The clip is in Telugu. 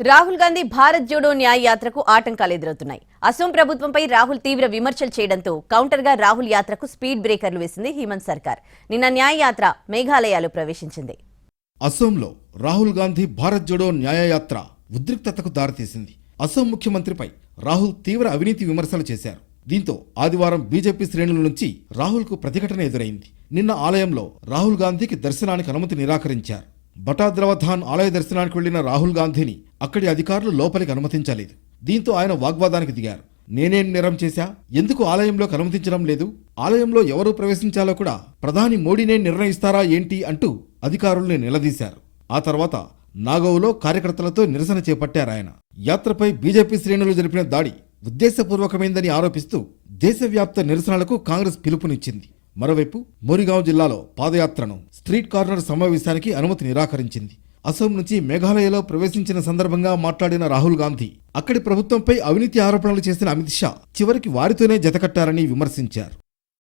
రాహుల్ గాంధీ భారత్ జోడో న్యాయ యాత్రకు ఆటంకాలు ఎదురవుతున్నాయి. అసోం ప్రభుత్వంపై రాహుల్ తీవ్ర విమర్శలు చేయడంతో కౌంటర్గా రాహుల్ యాత్రకు స్పీడ్ బ్రేకర్లు వేసింది హేమంత్ సర్కార్. నిన్న న్యాయ యాత్ర మేఘాలయలో ప్రవేశించింది. అసోంలో రాహుల్ గాంధీ భారత్ జోడో న్యాయ యాత్ర ఉద్రిక్తతకు దారితీసింది. అసోం ముఖ్యమంత్రిపై రాహుల్ తీవ్ర అవినీతి విమర్శలు చేశారు. దీంతో ఆదివారం బీజేపీ శ్రేణుల నుంచి రాహుల్కు ప్రతిఘటన ఎదురైంది. నిన్న ఆలయంలో రాహుల్ గాంధీకి దర్శనానికి అనుమతి నిరాకరించారు. బటాద్రవధాన్ ఆలయ దర్శనానికి వెళ్లిన రాహుల్ గాంధీని అక్కడి అధికారులు లోపలికి అనుమతించలేదు. దీంతో ఆయన వాగ్వాదానికి దిగారు. నేనేం నేరం చేశా, ఎందుకు ఆలయంలోకి అనుమతించడం లేదు, ఆలయంలో ఎవరు ప్రవేశించాలో కూడా ప్రధాని మోడీనే నిర్ణయిస్తారా ఏంటి అంటూ అధికారుల్ని నిలదీశారు. ఆ తర్వాత నాగోవులో కార్యకర్తలతో నిరసన చేపట్టారాయన. యాత్రపై బీజేపీ శ్రేణులు జరిపిన దాడి ఉద్దేశపూర్వకమైందని ఆరోపిస్తూ దేశవ్యాప్త నిరసనలకు కాంగ్రెస్ పిలుపునిచ్చింది. మరోవైపు మోరిగావ్ జిల్లాలో పాదయాత్రను స్ట్రీట్ కార్నర్ సమావేశానికి అనుమతి నిరాకరించింది. అసోం నుంచి మేఘాలయలో ప్రవేశించిన సందర్భంగా మాట్లాడిన రాహుల్ గాంధీ అక్కడి ప్రభుత్వంపై అవినీతి ఆరోపణలు చేసిన అమిత్ షా చివరికి వారితోనే జతకట్టారని విమర్శించారు.